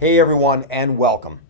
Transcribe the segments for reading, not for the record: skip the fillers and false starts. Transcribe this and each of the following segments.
Hey everyone, and welcome.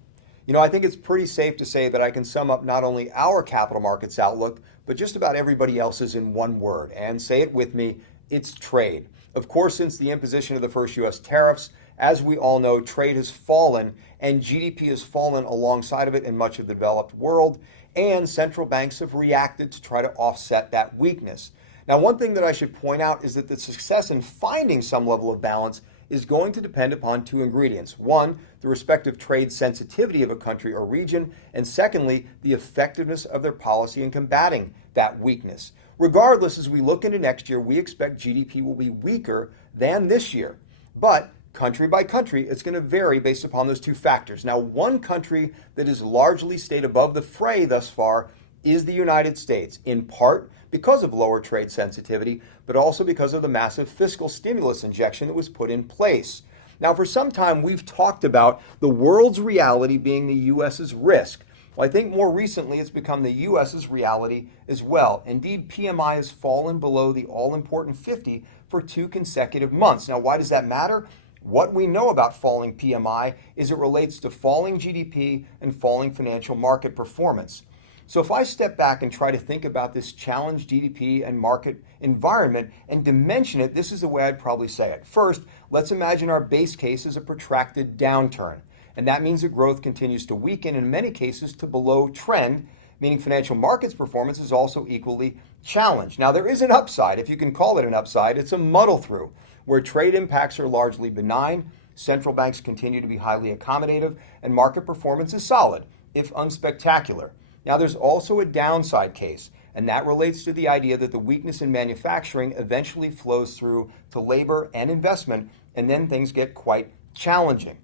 I think it's pretty safe to say that I can sum up not only our capital markets outlook, but just about everybody else's in one word. And say it with me, it's trade. Of course, since the imposition of the first U.S. tariffs, as we all know, trade has fallen and GDP has fallen alongside of it in much of the developed world, and central banks have reacted to try to offset that weakness. Now, one thing that I should point out is that the success in finding some level of balance is going to depend upon two ingredients. One, the respective trade sensitivity of a country or region, and secondly, the effectiveness of their policy in combating that weakness. Regardless, as we look into next year, we expect GDP will be weaker than this year. But country by country, it's going to vary based upon those two factors. Now, one country that has largely stayed above the fray thus far is the United States, in part because of lower trade sensitivity, but also because of the massive fiscal stimulus injection that was put in place. Now, for some time, we've talked about the world's reality being the U.S.'s risk. Well, I think more recently it's become the U.S.'s reality as well. Indeed, PMI has fallen below the all-important 50 for 2 consecutive months. Now, why does that matter? What we know about falling PMI is it relates to falling GDP and falling financial market performance. So if I step back and try to think about this challenged GDP and market environment and dimension it, this is the way I'd probably say it. First, let's imagine our base case is a protracted downturn. And that means that growth continues to weaken, in many cases to below trend, meaning financial markets performance is also equally challenged. Now, there is an upside, if you can call it an upside. It's a muddle-through, where trade impacts are largely benign, central banks continue to be highly accommodative, and market performance is solid, if unspectacular. Now, there's also a downside case, and that relates to the idea that the weakness in manufacturing eventually flows through to labor and investment, and then things get quite challenging.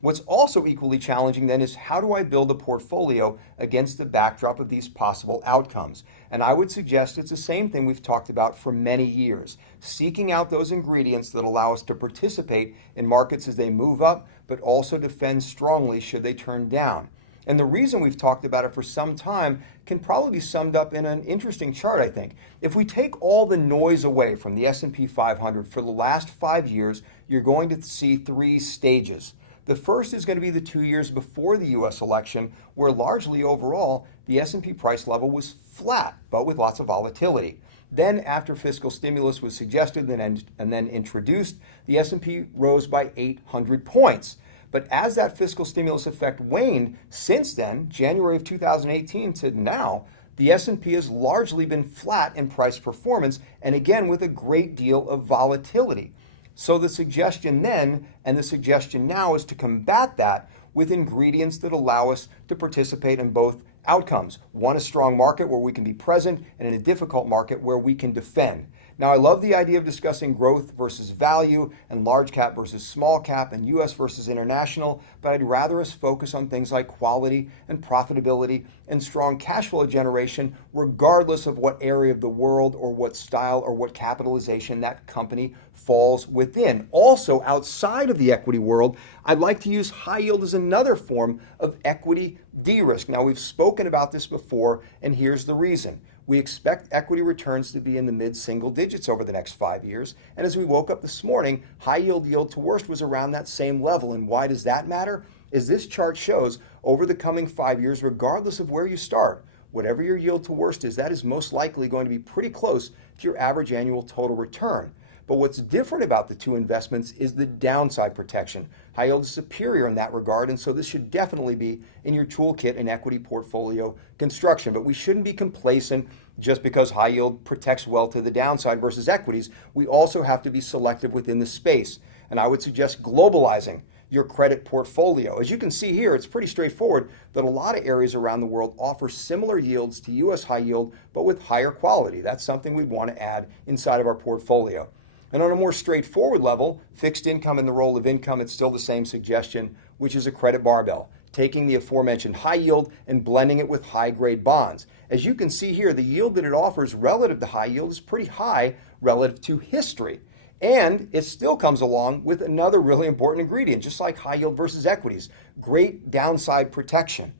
What's also equally challenging then is how do I build a portfolio against the backdrop of these possible outcomes? And I would suggest it's the same thing we've talked about for many years, seeking out those ingredients that allow us to participate in markets as they move up, but also defend strongly should they turn down. And the reason we've talked about it for some time can probably be summed up in an interesting chart, I think. If we take all the noise away from the S&P 500 for the last 5 years, you're going to see 3 stages. The first is going to be the 2 years before the U.S. election, where largely overall, the S&P price level was flat, but with lots of volatility. Then, after fiscal stimulus was suggested and then introduced, the S&P rose by 800 points. But as that fiscal stimulus effect waned, since then, January of 2018 to now, the S&P has largely been flat in price performance, and again with a great deal of volatility. So the suggestion then and the suggestion now is to combat that with ingredients that allow us to participate in both outcomes. One, a strong market where we can be present, and in a difficult market where we can defend. Now, I love the idea of discussing growth versus value and large cap versus small cap and U.S. versus international, but I'd rather us focus on things like quality and profitability and strong cash flow generation, regardless of what area of the world or what style or what capitalization that company falls within. Also, outside of the equity world, I'd like to use high yield as another form of equity de-risk. Now, we've spoken about this before, and here's the reason. We expect equity returns to be in the mid-single digits over the next 5 years. And as we woke up this morning, high yield to worst was around that same level. And why does that matter? As this chart shows, over the coming 5 years, regardless of where you start, whatever your yield to worst is, that is most likely going to be pretty close to your average annual total return. But what's different about the two investments is the downside protection. High yield is superior in that regard, and so this should definitely be in your toolkit in equity portfolio construction. But we shouldn't be complacent just because high yield protects well to the downside versus equities. We also have to be selective within the space. And I would suggest globalizing your credit portfolio. As you can see here, it's pretty straightforward that a lot of areas around the world offer similar yields to U.S. high yield, but with higher quality. That's something we'd want to add inside of our portfolio. And on a more straightforward level, fixed income and the role of income, it's still the same suggestion, which is a credit barbell, taking the aforementioned high yield and blending it with high grade bonds. As you can see here, the yield that it offers relative to high yield is pretty high relative to history. And it still comes along with another really important ingredient, just like high yield versus equities, great downside protection.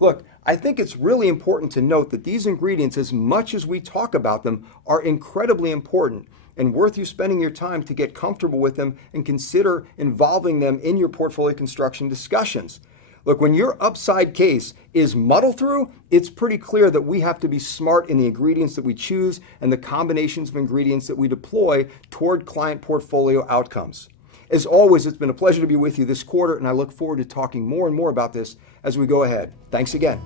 Look, I think it's really important to note that these ingredients, as much as we talk about them, are incredibly important. and worth you spending your time to get comfortable with them and consider involving them in your portfolio construction discussions. Look, when your upside case is muddle-through, it's pretty clear that we have to be smart in the ingredients that we choose and the combinations of ingredients that we deploy toward client portfolio outcomes. As always, it's been a pleasure to be with you this quarter, and I look forward to talking more and more about this as we go ahead. Thanks again.